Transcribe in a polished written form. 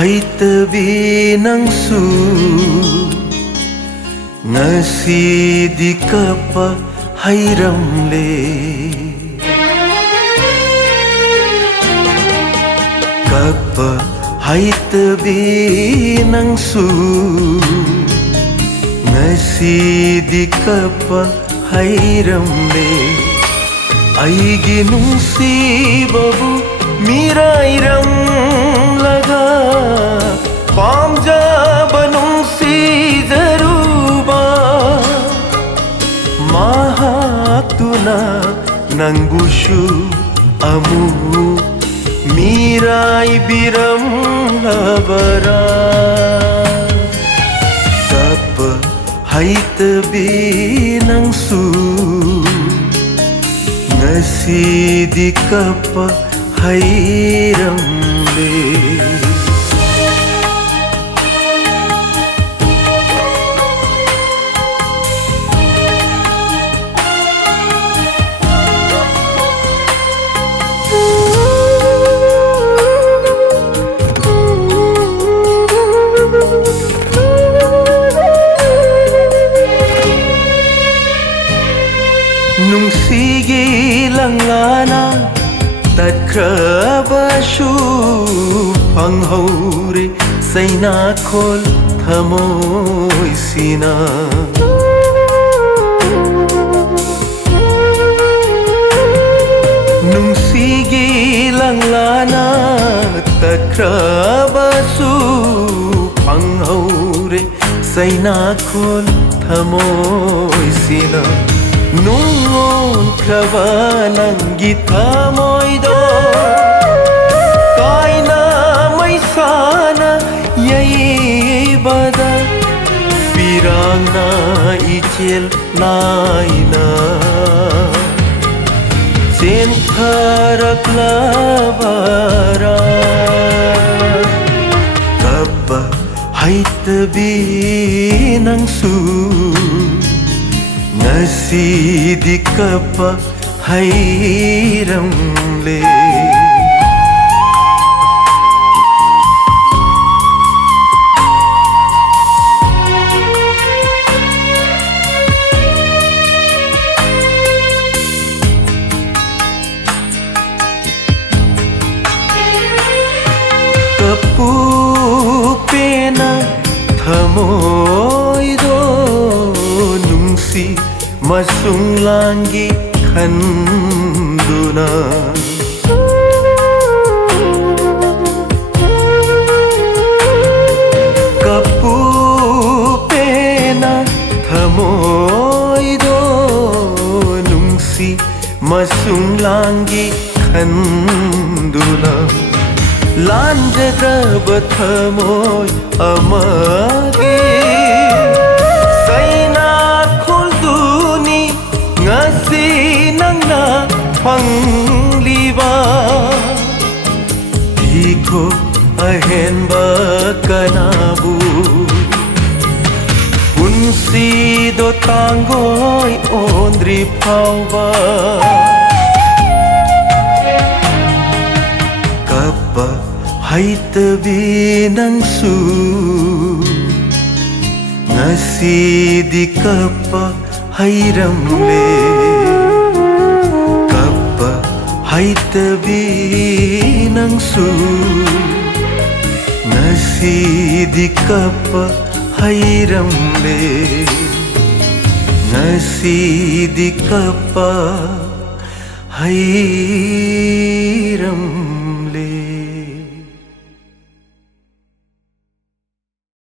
Haitabi ng su ngasi di ka pa hayramle kapa haitabi ng su ngasi di ka pa hayramle ay ginungsi babu mirairam laga pamja banungsi zaruba mahatuna nangushu amu mirai biram labara kapa haitabi nangsu ngasi di kapa hayramle nung sige lang lana Takrabashu panghaure saina khol thamoi sina nung sige lang lana takrabashu panghaure saina khol thamoi sina nungon kravanang gita moido kaina may sana yai bada pirang na ichel naina sentharak labara kapa haitabi nang su ngasi di kapa hayramle kapu pena thamoi do nungsi masung langgi khanduna kapu pena thamoi do nungsi masung langgi khanduna lanjadra bathamoi amage ngasi nangna pangliba diko ahen bakanabu punsi do tangoy ondri pauba kapa haitabi nang su ngasi di kapa hayramle kapa haitabi nang su ngasi di kapa hayramle ngasi di kapa hayramle